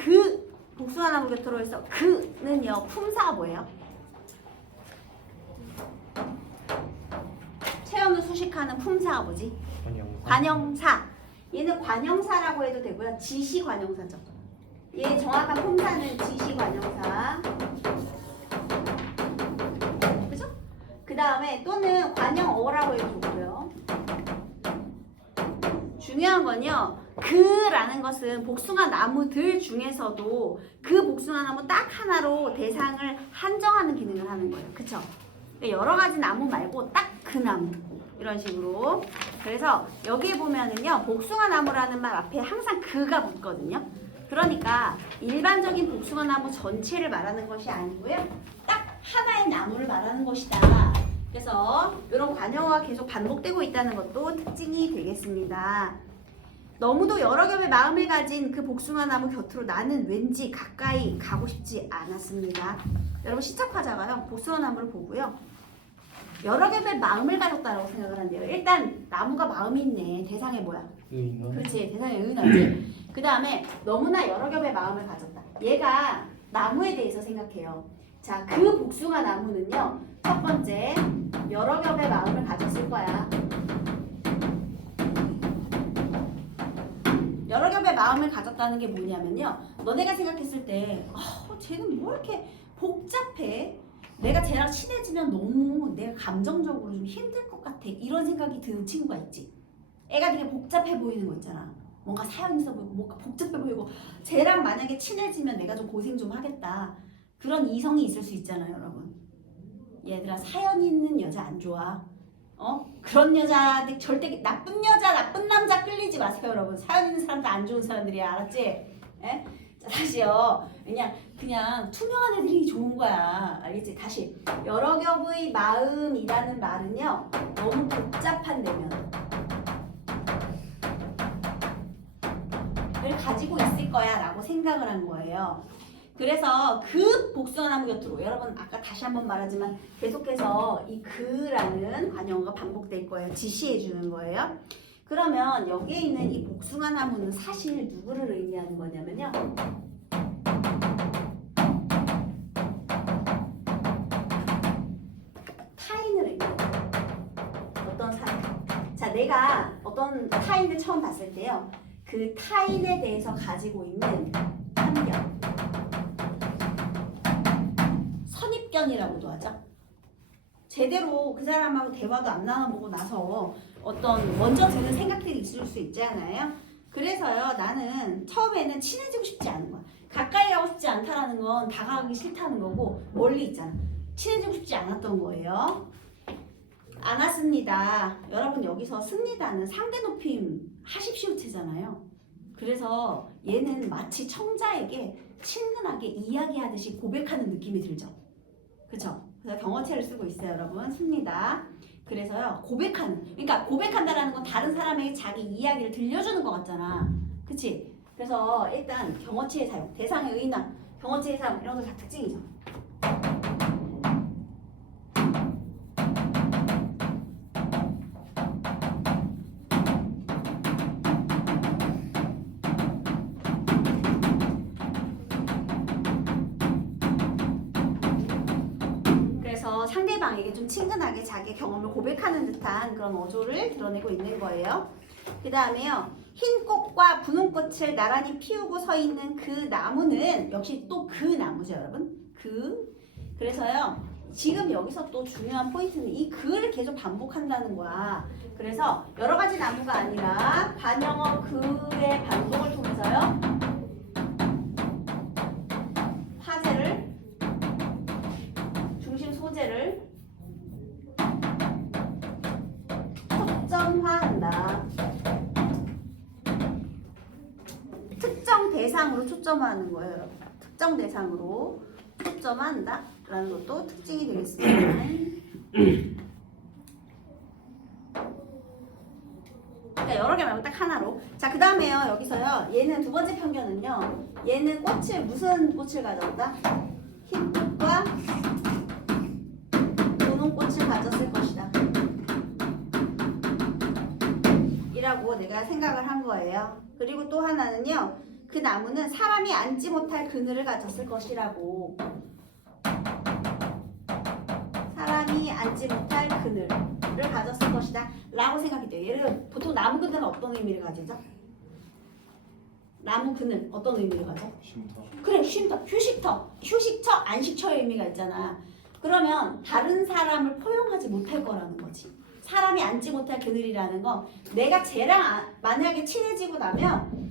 그 복숭아나무 곁으로 해서 그는요 품사가 뭐예요? 체험을 수식하는 품사가 뭐지? 관형사. 얘는 관형사라고 해도 되고요. 지시관형사죠. 얘 정확한 품사는 지시관형사. 그죠? 그 다음에 또는 관형어라고 해도 좋고요. 중요한 건요. 그라는 것은 복숭아 나무들 중에서도 그 복숭아 나무 딱 하나로 대상을 한정하는 기능을 하는 거예요. 그쵸? 여러 가지 나무 말고 딱 그 나무. 이런 식으로. 그래서 여기에 보면은요. 복숭아 나무라는 말 앞에 항상 그가 붙거든요. 그러니까 일반적인 복숭아 나무 전체를 말하는 것이 아니고요. 딱 하나의 나무를 말하는 것이다. 그래서 이런 관형어가 계속 반복되고 있다는 것도 특징이 되겠습니다. 너무도 여러 겹의 마음을 가진 그 복숭아 나무 곁으로 나는 왠지 가까이 가고 싶지 않았습니다. 여러분 시착화자가요. 복숭아 나무를 보고요. 여러 겹의 마음을 가졌다라고 생각을 한대요. 일단 나무가 마음이 있네. 대상에 뭐야? 의인은? 그렇지. 대상에 의인하지. 그 다음에 너무나 여러 겹의 마음을 가졌다. 얘가 나무에 대해서 생각해요. 자, 그 복숭아 나무는요. 첫 번째, 여러 겹의 마음을 가졌을 거야. 여러 겹의 마음을 가졌다는 게 뭐냐면요. 너네가 생각했을 때 쟤는 뭐 이렇게 복잡해? 내가 쟤랑 친해지면 너무 내가 감정적으로 좀 힘들 것 같아. 이런 생각이 드는 친구가 있지. 애가 되게 복잡해 보이는 거 있잖아. 뭔가 사연 있어 보이고 뭔가 복잡해 보이고 쟤랑 만약에 친해지면 내가 좀 고생 좀 하겠다. 그런 이성이 있을 수 있잖아요, 여러분. 얘들아, 사연 있는 여자 안 좋아. 그런 여자들 절대 나쁜 여자, 나쁜 남자 끌리지 마세요, 여러분. 사연 있는 사람도 안 좋은 사람들이야, 알았지? 예? 자, 다시요. 그냥 투명한 애들이 좋은 거야, 알겠지? 다시. 여러 겹의 마음이라는 말은요, 너무 복잡한 내면을 가지고 있을 거야 라고 생각을 한 거예요. 그래서 그 복숭아나무 곁으로, 여러분 아까 다시 한번 말하지만 계속해서 이 그라는 관형어가 반복될 거예요. 지시해 주는 거예요. 그러면 여기에 있는 이 복숭아나무는 사실 누구를 의미하는 거냐면요. 타인을 의미해요. 어떤 사람. 자, 내가 어떤 타인을 처음 봤을 때요. 그 타인에 대해서 가지고 있는 편견. 선입견이라고도 하죠. 제대로 그 사람하고 대화도 안 나눠보고 나서 어떤 먼저 드는 생각들이 있을 수 있잖아요. 그래서요, 나는 처음에는 친해지고 싶지 않은 거야. 가까이 가고 싶지 않다라는 건 다가가기 싫다는 거고, 멀리 있잖아. 친해지고 싶지 않았던 거예요. 않았습니다. 여러분 여기서 씁니다는 상대 높임 하십시오체잖아요. 그래서 얘는 마치 청자에게 친근하게 이야기하듯이 고백하는 느낌이 들죠. 그쵸? 그래서 경어체를 쓰고 있어요, 여러분. 씁니다. 그래서요, 그러니까 고백한다라는 건 다른 사람에게 자기 이야기를 들려주는 것 같잖아. 그치? 그래서 일단 경어체의 사용, 대상의 의인함, 경어체의 사용 이런 거 다 특징이죠. 상대방에게 좀 친근하게 자기 경험을 고백하는 듯한 그런 어조를 드러내고 있는 거예요. 그 다음에요. 흰 꽃과 분홍 꽃을 나란히 피우고 서 있는 그 나무는 역시 또 그 나무죠, 여러분. 그래서요. 지금 여기서 또 중요한 포인트는 이 그를 계속 반복한다는 거야. 그래서 여러 가지 나무가 아니라 관형어 그의 반복을 통해서요. 화제를 소재를 초점화한다. 특정 대상으로 초점화하는 거예요, 여러분. 특정 대상으로 초점화한다 라는 것도 특징이 되겠습니다. 그러니까 여러 개 말고 딱 하나로. 자, 그 다음에요. 여기서요. 얘는 두 번째 편견은요. 얘는 무슨 꽃을 가져온다? 흰 꽃과 꽃을 가졌을 것이다. 이라고 내가 생각을 한 거예요. 그리고 또 하나는요. 그 나무는 사람이 앉지 못할 그늘을 가졌을 것이라고. 사람이 앉지 못할 그늘을 가졌을 것이다 라고 생각이 돼요. 예를 들어 보통 나무 그늘은 어떤 의미를 가지죠? 나무 그늘 어떤 의미를 가져? 쉼터. 그래, 쉼터, 휴식처, 안식처의 의미가 있잖아. 그러면 다른 사람을 포용하지 못할 거라는 거지. 사람이 앉지 못할 그늘이라는 건 내가 쟤랑 만약에 친해지고 나면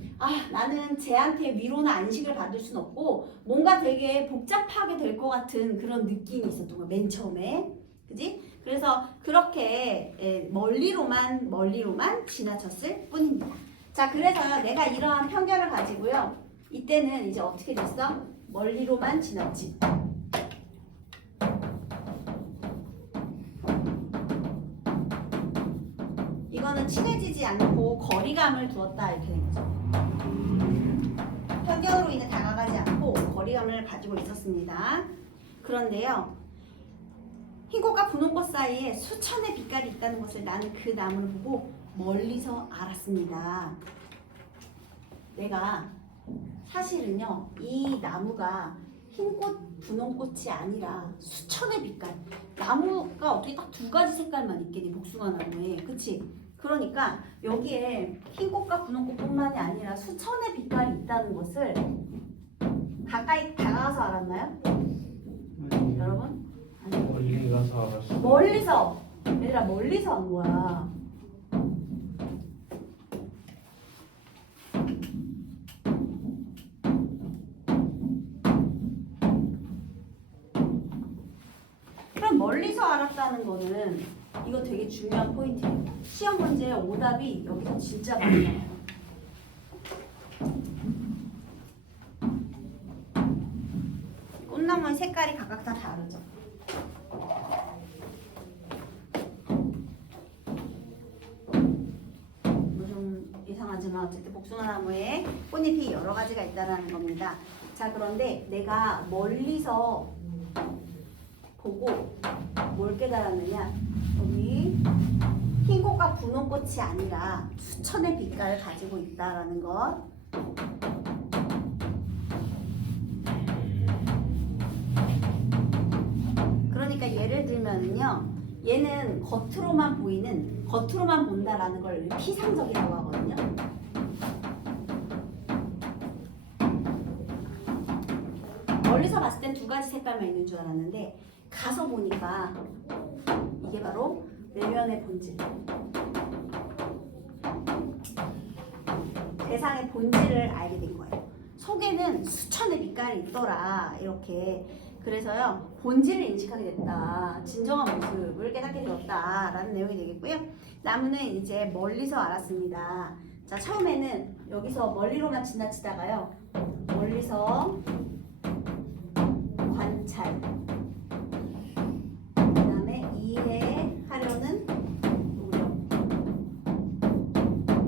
나는 쟤한테 위로나 안식을 받을 순 없고 뭔가 되게 복잡하게 될 것 같은 그런 느낌이 있었던 거야, 맨 처음에. 그지? 그래서 그렇게 멀리로만 지나쳤을 뿐입니다. 자, 그래서 내가 이러한 편견을 가지고요. 이때는 이제 어떻게 됐어? 멀리로만 지났지. 이거는 친해지지 않고 거리감을 두었다 이렇게 된 거죠. 편견으로 인해 다가가지 않고 거리감을 가지고 있었습니다. 그런데요. 흰꽃과 분홍꽃 사이에 수천의 빛깔이 있다는 것을 나는 그 나무를 보고 멀리서 알았습니다. 내가 사실은요. 이 나무가 흰꽃, 분홍꽃이 아니라 수천의 빛깔. 나무가 어떻게 딱 두 가지 색깔만 있겠니? 복숭아 나무에. 그치? 그러니까 여기에 흰꽃과 분홍꽃뿐만이 아니라 수천의 빛깔이 있다는 것을 가까이 다가가서 알았나요? 여러분? 아니, 멀리 가서 알았어. 멀리서. 얘들아 멀리서 한 거야. 그럼 멀리서 알았다는 거는 이거 되게 중요한 포인트예요. 시험 문제 오답이 여기서 진짜 많이 나와요. 꽃나무의 색깔이 각각 다 다르죠. 좀 이상하지만 어쨌든 복숭아나무에 꽃잎이 여러 가지가 있다는 겁니다. 자, 그런데 내가 멀리서 보고 뭘 깨달았느냐? 여기 흰꽃과 분홍꽃이 아니라 수천의 빛깔을 가지고 있다라는 것. 그러니까 예를 들면은요, 얘는 겉으로만 본다라는 걸 피상적이라고 하거든요. 멀리서 봤을 땐 두 가지 색깔만 있는 줄 알았는데 가서 보니까 이게 바로 내면의 본질, 대상의 본질을 알게 된 거예요. 속에는 수천의 빛깔이 있더라 이렇게. 그래서요 본질을 인식하게 됐다, 진정한 모습을 깨닫게 되었다라는 내용이 되겠고요. 나무는 이제 멀리서 알았습니다. 자, 처음에는 여기서 멀리로만 지나치다가요 멀리서 관찰, 그 다음에 이해하려는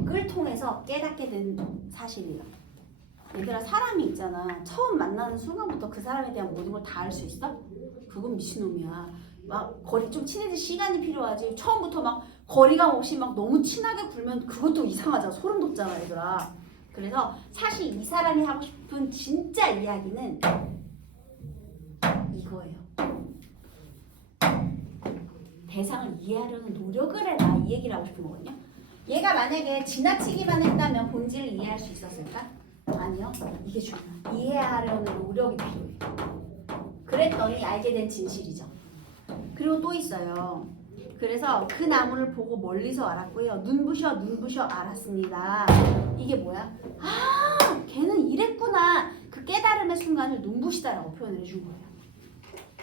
노력을 통해서 깨닫게 된 사실이에요. 얘들아, 사람이 있잖아. 처음 만나는 순간부터 그 사람에 대한 모든 걸 다 알 수 있어? 그건 미친놈이야. 막 거리 좀 친해질 시간이 필요하지. 처음부터 막 거리감 없이 막 너무 친하게 굴면 그것도 이상하잖아. 소름 돋잖아, 얘들아. 그래서 사실 이 사람이 하고 싶은 진짜 이야기는 이거예요. 대상을 이해하려는 노력을 해라, 이 얘기를 하고 싶은 거거든요. 얘가 만약에 지나치기만 했다면 본질을 이해할 수 있었을까? 아니요. 이게 중요해요. 이해하려는 노력이 필요해요. 그랬더니 알게 된 진실이죠. 그리고 또 있어요. 그래서 그 나무를 보고 멀리서 알았고요. 눈부셔 알았습니다. 이게 뭐야? 아, 걔는 이랬구나. 그 깨달음의 순간을 눈부시다라고 표현을 해준 거예요.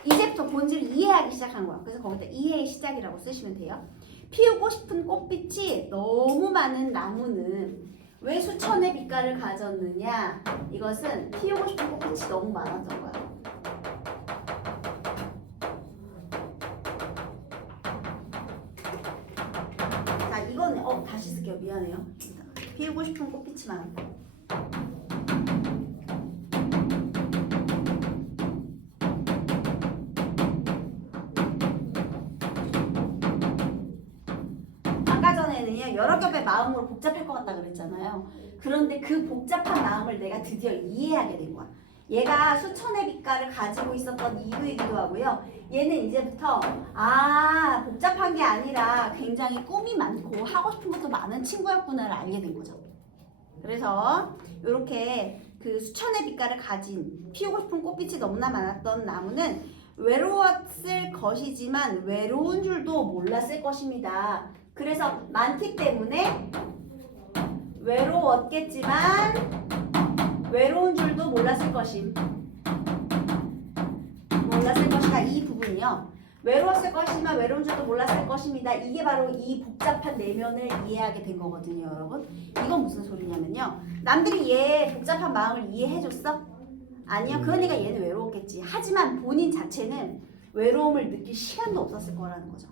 이제부터 본질을 이해하기 시작한 거야. 그래서 거기다 이해의 시작이라고 쓰시면 돼요. 피우고 싶은 꽃빛이 너무 많은 나무는 왜 수천의 빛깔을 가졌느냐? 이것은 피우고 싶은 꽃빛이 너무 많았던 거야. 자, 이거는 다시 쓸게요. 미안해요. 피우고 싶은 꽃빛이 많았다. 아까 전에는요, 여러 겹의 마음으로 복잡할 것 같다 그랬잖아요. 그런데 그 복잡한 마음을 내가 드디어 이해하게 된 거야. 얘가 수천의 빛깔을 가지고 있었던 이유이기도 하고요. 얘는 이제부터 복잡한 게 아니라 굉장히 꿈이 많고 하고 싶은 것도 많은 친구였구나를 알게 된 거죠. 그래서 이렇게 그 수천의 빛깔을 가진 피우고 싶은 꽃빛이 너무나 많았던 나무는 외로웠을 것이지만 외로운 줄도 몰랐을 것입니다. 그래서 많기 때문에 외로웠겠지만 외로운 줄도 몰랐을 것이다. 이 부분이요. 외로웠을 것이지만 외로운 줄도 몰랐을 것입니다. 이게 바로 이 복잡한 내면을 이해하게 된 거거든요, 여러분. 이건 무슨 소리냐면요. 남들이 얘 복잡한 마음을 이해해줬어? 아니요. 그러니까 얘는 외로웠겠지. 하지만 본인 자체는 외로움을 느낄 시간도 없었을 거라는 거죠.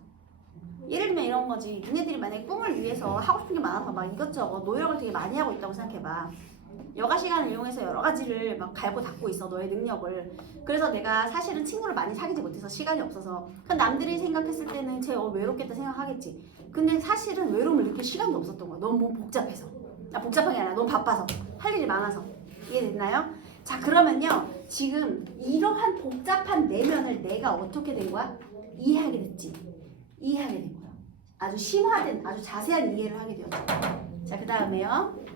예를 들면 이런 거지. 니네들이 만약에 꿈을 위해서 하고 싶은 게 많아서 막 이것저것 노력을 되게 많이 하고 있다고 생각해봐. 여가 시간을 이용해서 여러 가지를 막 갈고 닦고 있어, 너의 능력을. 그래서 내가 사실은 친구를 많이 사귀지 못해서 시간이 없어서 남들이 생각했을 때는 쟤 외롭겠다 생각하겠지. 근데 사실은 외로움을 느낄 시간도 없었던 거야. 너무 복잡해서. 복잡한 게 아니라 너무 바빠서. 할 일이 많아서. 이해됐나요? 자, 그러면요. 지금 이러한 복잡한 내면을 내가 어떻게 된 거야? 이해하게 됐지. 이해하게 된 거야. 아주 심화된, 아주 자세한 이해를 하게 되었죠. 자, 그 다음에요.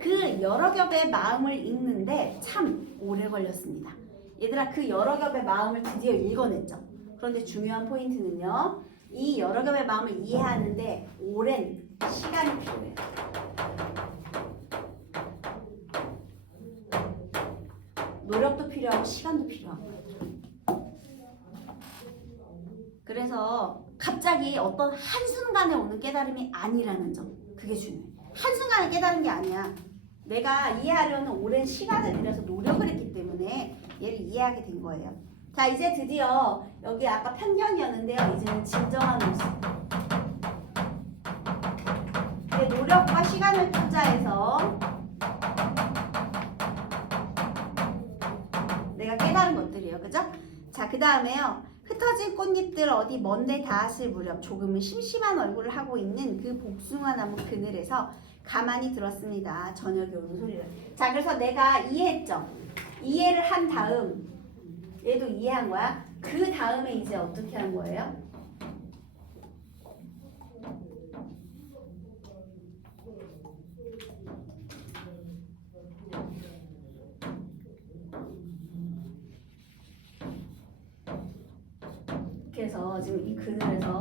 그 여러 겹의 마음을 읽는데 참 오래 걸렸습니다. 얘들아, 그 여러 겹의 마음을 드디어 읽어냈죠. 그런데 중요한 포인트는요. 이 여러 겹의 마음을 이해하는데 오랜 시간이 필요해요. 노력도 필요하고 시간도 필요하고. 그래서 갑자기 어떤 한순간에 오는 깨달음이 아니라는 점. 그게 중요해. 한순간에 깨달은 게 아니야. 내가 이해하려는 오랜 시간을 들여서 노력을 했기 때문에 얘를 이해하게 된 거예요. 자, 이제 드디어 여기 아까 편견이었는데요. 이제는 진정한 모습. 노력과 시간을 투자해서 내가 깨달은 것들이에요. 그죠? 자, 그 다음에요. 흩어진 꽃잎들 어디 먼데 닿았을 무렵 조금은 심심한 얼굴을 하고 있는 그 복숭아 나무 그늘에서 가만히 들었습니다. 저녁이 오는 소리를. 자, 그래서 내가 이해했죠. 이해를 한 다음 얘도 이해한 거야. 그 다음에 이제 어떻게 한 거예요? 그래서 지금 이 그늘에서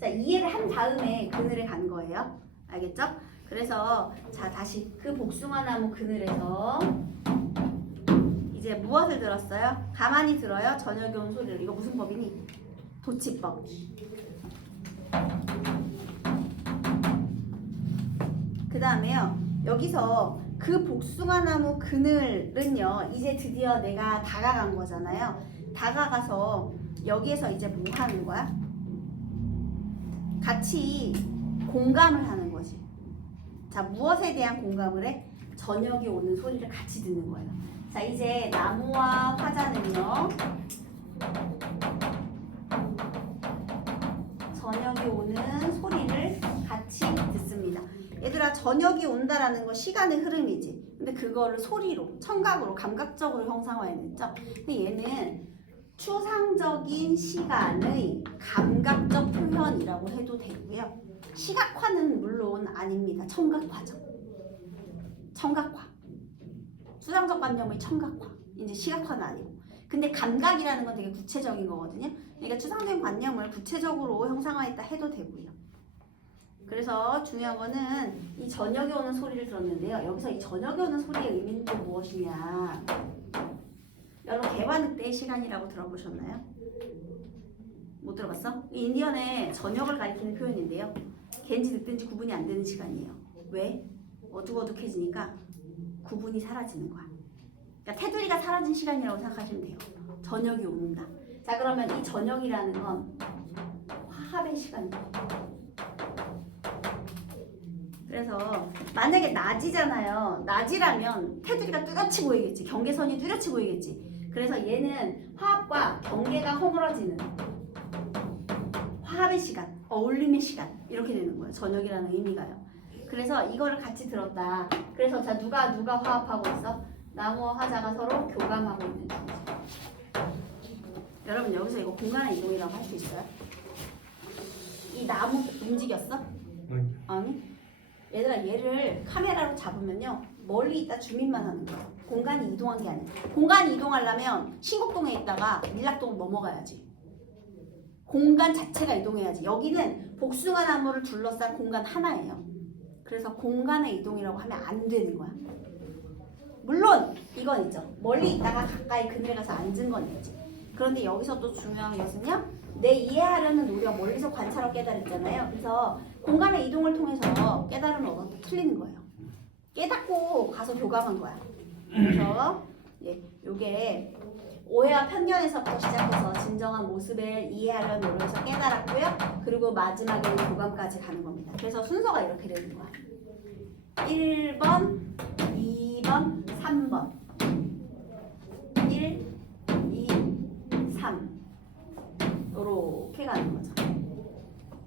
자, 이해를 한 다음에 그늘에 간 거예요. 알겠죠? 그래서 자, 다시 그 복숭아 나무 그늘에서 이제 무엇을 들었어요? 가만히 들어요. 저녁에 온 소리를. 이거 무슨 법이니? 도치법. 그 다음에요. 여기서 그 복숭아 나무 그늘은요. 이제 드디어 내가 다가간 거잖아요. 다가가서 여기에서 이제 뭐 하는 거야? 같이 공감을 하는 거지. 자, 무엇에 대한 공감을 해? 저녁이 오는 소리를 같이 듣는 거예요. 자, 이제 나무와 화자는요. 저녁이 오는 소리를 같이 듣습니다. 얘들아, 저녁이 온다라는 거 시간의 흐름이지. 근데 그거를 소리로, 청각으로, 감각적으로 형상화해냈죠. 근데 얘는 추상적인 시간의 감각적 표현이라고 해도 되고요. 시각화는 물론 아닙니다. 청각화죠. 청각화. 추상적 관념의 청각화. 이제 시각화는 아니고. 근데 감각이라는 건 되게 구체적인 거거든요. 그러니까 추상적인 관념을 구체적으로 형상화했다 해도 되고요. 그래서 중요한 거는 이 저녁에 오는 소리를 들었는데요. 여기서 이 저녁에 오는 소리의 의미는 또 무엇이냐. 여러분 개화늑대의 시간이라고 들어보셨나요? 못 들어봤어? 인디언의 저녁을 가리키는 표현인데요. 갠지 늑대인지 구분이 안 되는 시간이에요. 왜? 어둑어둑해지니까 구분이 사라지는 거야. 그러니까 테두리가 사라진 시간이라고 생각하시면 돼요. 저녁이 온다. 자, 그러면 이 저녁이라는 건 화합의 시간이에요. 그래서 만약에 낮이잖아요. 낮이라면 테두리가 뚜렷이 보이겠지. 경계선이 뚜렷이 보이겠지. 그래서 얘는 화합과 경계가 허물어지는 화합의 시간, 어울림의 시간 이렇게 되는 거예요. 저녁이라는 의미가요. 그래서 이거를 같이 들었다. 그래서 자 누가 화합하고 있어? 나무와 화자가 서로 교감하고 있는 중이죠. 여러분 여기서 이거 공간의 이동이라고 할 수 있어요? 이 나무 움직였어? 아니. 얘들아 얘를 카메라로 잡으면요 멀리 있다 줌인만 하는 거야. 공간이 이동한 게 아니야. 공간이 이동하려면 신곡동에 있다가 밀락동 넘어가야지. 공간 자체가 이동해야지. 여기는 복숭아 나무를 둘러싼 공간 하나예요. 그래서 공간의 이동이라고 하면 안 되는 거야. 물론 이건 있죠. 멀리 있다가 가까이 그늘에 가서 앉은 건 있지. 그런데 여기서 또 중요한 것은요. 내 이해하려는 노력 멀리서 관찰하고 깨달았잖아요. 그래서 공간의 이동을 통해서 깨달음을 얻어도 틀리는 거예요. 깨닫고 가서 교감한 거야. 그래서 요게 오해와 편견에서부터 시작해서 진정한 모습을 이해하려는 노력에서 깨달았고요. 그리고 마지막에는 교감까지 가는 겁니다. 그래서 순서가 이렇게 되는 거야. 1번, 2번, 3번. 1, 2, 3. 요렇게 가는 거죠.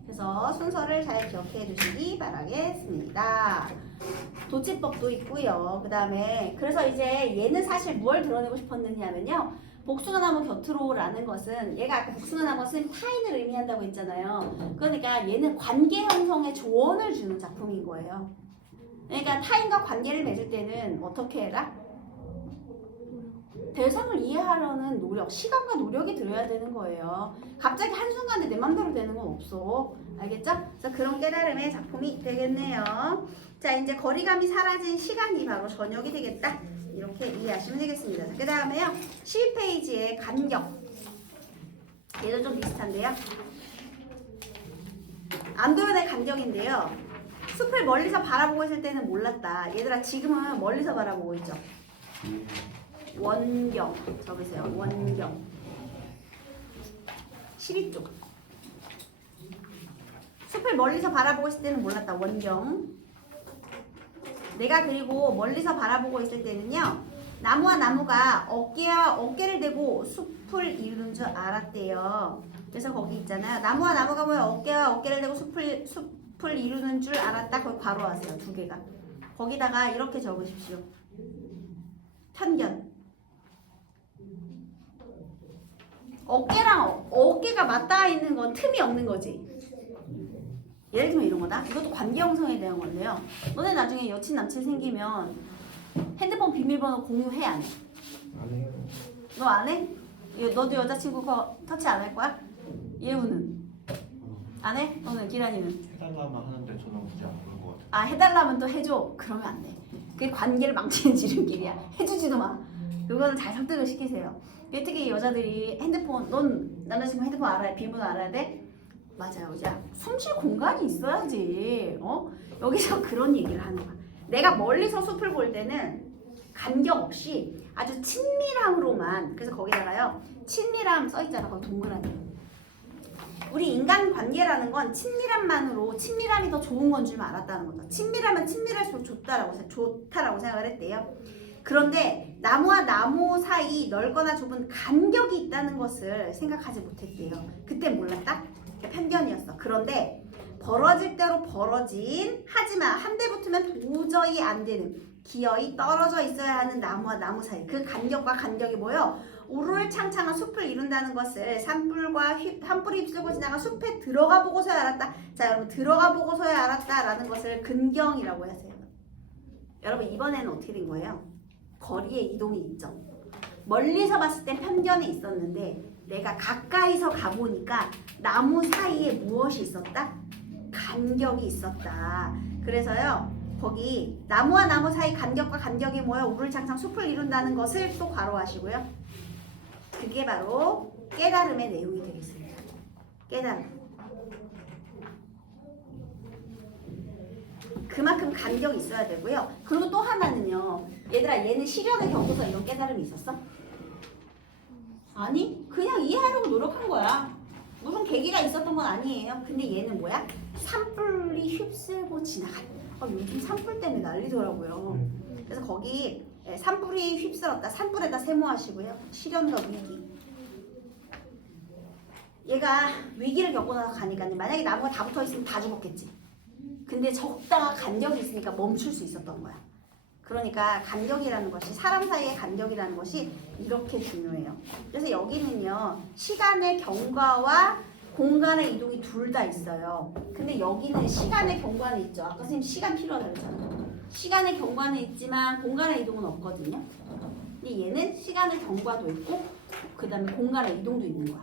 그래서 순서를 잘 기억해 두시기 바라겠습니다. 도치법도 있고요. 그 다음에 그래서 이제 얘는 사실 뭘 드러내고 싶었느냐면요. 복숭아나무 곁으로라는 것은 얘가 아까 복숭아나무 선생님 타인을 의미한다고 했잖아요. 그러니까 얘는 관계 형성에 조언을 주는 작품인 거예요. 그러니까 타인과 관계를 맺을 때는 어떻게 해라? 대상을 이해하려는 노력, 시간과 노력이 들어야 되는 거예요. 갑자기 한순간에 내 맘대로 되는 건 없어. 알겠죠? 그래서 그런 깨달음의 작품이 되겠네요. 자, 이제 거리감이 사라진 시간이 바로 저녁이 되겠다. 이렇게 이해하시면 되겠습니다. 그 다음에요. 12페이지의 간격. 얘도 좀 비슷한데요. 안도연의 간격인데요. 숲을 멀리서 바라보고 있을 때는 몰랐다. 얘들아 지금은 멀리서 바라보고 있죠. 원경 적으세요. 원경 12쪽. 숲을 멀리서 바라보고 있을 때는 몰랐다. 원경. 내가 그리고 멀리서 바라보고 있을 때는요. 나무와 나무가 어깨와 어깨를 대고 숲을 이루는 줄 알았대요. 그래서 거기 있잖아요. 나무와 나무가 뭐야? 어깨와 어깨를 대고 숲을 이루는 줄 알았다. 거기 괄호하세요. 두 개가. 거기다가 이렇게 적으십시오. 편견. 어깨랑 어깨가 맞닿아 있는 건 틈이 없는 거지. 예를 들면 이런 거다. 이것도 관계 형성에 대한 건데요. 너네 나중에 여친 남친 생기면 핸드폰 비밀번호 공유해 안 해? 안 해요. 너 안 해? 너도 여자친구 거 터치 안 할 거야? 예우는? 안 해? 너는 기란이는? 해달라면 하는데 저는 굳이 안 그런 것 같아요. 아 해달라면 또 해줘. 그러면 안 돼. 그게 관계를 망치는 지름길이야. 해주지도 마. 그거는 잘 설득을 시키세요. 특히 여자들이 핸드폰, 넌 남자친구 핸드폰 알아야 비밀번호 알아야 돼? 맞아요. 야, 숨 쉴 공간이 있어야지. 여기서 그런 얘기를 하는 거야. 내가 멀리서 숲을 볼 때는 간격 없이 아주 친밀함으로만. 그래서 거기다가요. 친밀함 써있잖아. 거기 동그라미. 우리 인간 관계라는 건 친밀함만으로 친밀함이 더 좋은 건 줄 알았다는 거죠. 친밀하면 친밀할수록 좋다라고 생각을 했대요. 그런데 나무와 나무 사이 넓거나 좁은 간격이 있다는 것을 생각하지 못했대요. 그때 몰랐다? 편견이었어. 그런데 벌어질 대로 벌어진, 하지만 한 대 붙으면 도저히 안 되는, 기어이 떨어져 있어야 하는 나무와 나무 사이, 그 간격과 간격이 뭐요? 우르르창창한 숲을 이룬다는 것을 산불이 휩쓸고 지나가 숲에 들어가 보고서야 알았다. 자, 여러분 들어가 보고서야 알았다라는 것을 근경이라고 하세요. 여러분 이번에는 어떻게 된 거예요? 거리의 이동이 있죠. 멀리서 봤을 땐 편견이 있었는데 내가 가까이서 가보니까 나무 사이에 무엇이 있었다? 간격이 있었다. 그래서요. 거기 나무와 나무 사이 간격과 간격이 뭐야? 우르르창창 숲을 이룬다는 것을 또 괄호하시고요. 그게 바로 깨달음의 내용이 되겠습니다. 깨달음. 그만큼 간격이 있어야 되고요. 그리고 또 하나는요. 얘들아 얘는 시련을 겪어서 이런 깨달음이 있었어? 아니 그냥 이해하려고 노력한 거야. 무슨 계기가 있었던 건 아니에요. 근데 얘는 뭐야? 산불이 휩쓸고 지나간. 요즘 산불 때문에 난리더라고요. 그래서 거기 산불이 휩쓸었다. 산불에다 세모하시고요. 시련과 위기. 얘가 위기를 겪고 나서 가니까 만약에 나무가 다 붙어있으면 다 죽었겠지. 근데 적다가 간격이 있으니까 멈출 수 있었던 거야. 그러니까 간격이라는 것이 사람 사이의 간격이라는 것이 이렇게 중요해요. 그래서 여기는요 시간의 경과와 공간의 이동이 둘 다 있어요. 근데 여기는 시간의 경과는 있죠. 아까 선생님 시간 필요하다고 했잖아요. 시간의 경과는 있지만 공간의 이동은 없거든요. 근데 얘는 시간의 경과도 있고 그 다음에 공간의 이동도 있는 거야.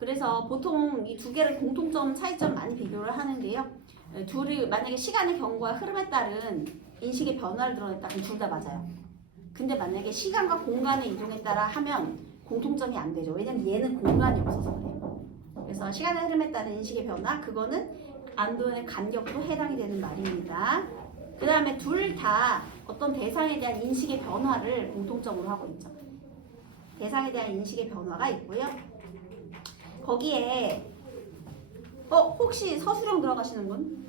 그래서 보통 이 두 개를 공통점, 차이점 많이 비교를 하는데요. 둘이 만약에 시간의 경과 흐름에 따른 인식의 변화를 드러냈다 그럼 둘 다 맞아요. 근데 만약에 시간과 공간의 이동에 따라 하면 공통점이 안 되죠. 왜냐면 얘는 공간이 없어서 그래요. 그래서 시간의 흐름에 따른 인식의 변화 그거는 안도의 간격도 해당이 되는 말입니다. 그 다음에 둘 다 어떤 대상에 대한 인식의 변화를 공통점으로 하고 있죠. 대상에 대한 인식의 변화가 있고요. 거기에 혹시 서술형 들어가시는 분?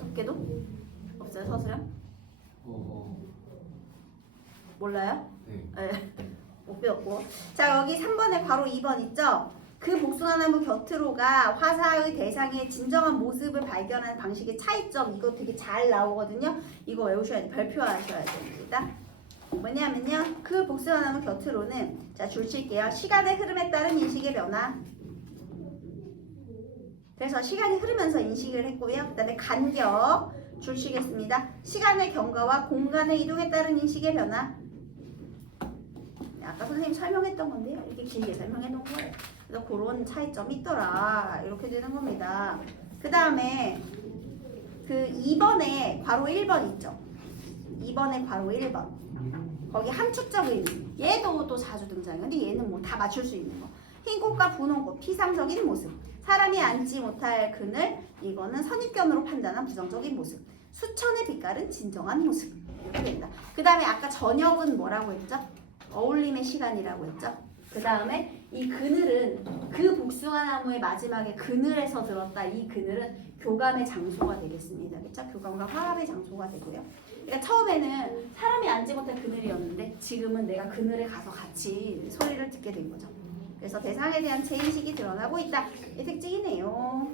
없게도? 없어요 서술형? 몰라요? 네. 네. 못 배웠고. 자 여기 3번에 괄호 2번 있죠? 그 복숭아나무 곁으로가 화사의 대상의 진정한 모습을 발견하는 방식의 차이점 이거 되게 잘 나오거든요. 이거 외우셔야 돼요. 별표하셔야 됩니다. 뭐냐면요. 그 복숭아나무 곁으로는 자 줄 칠게요. 시간의 흐름에 따른 인식의 변화. 그래서 시간이 흐르면서 인식을 했고요. 그 다음에 간격 줄 치겠습니다. 시간의 경과와 공간의 이동에 따른 인식의 변화. 아까 선생님 설명했던 건데요. 이렇게 길게 설명해 놓은 거예요. 그래서 그런 차이점이 있더라. 이렇게 되는 겁니다. 그 다음에 그 2번에 괄호 1번 있죠. 2번에 괄호 1번. 거기 함축적 의미. 얘도 또 자주 등장해요. 근데 얘는 뭐 다 맞출 수 있는 거. 흰 꽃과 분홍 꽃, 피상적인 모습. 사람이 앉지 못할 그늘, 이거는 선입견으로 판단한 부정적인 모습. 수천의 빛깔은 진정한 모습. 이렇게 된다. 그 다음에 아까 저녁은 뭐라고 했죠? 어울림의 시간이라고 했죠? 그 다음에 이 그늘은 그 복숭아나무의 마지막에 그늘에서 들었다. 이 그늘은 교감의 장소가 되겠습니다. 그렇죠? 교감과 화합의 장소가 되고요. 그러니까 처음에는 사람이 앉지 못할 그늘이었는데 지금은 내가 그늘에 가서 같이 소리를 듣게 된 거죠. 그래서 대상에 대한 재인식이 드러나고 있다. 이 특징이네요.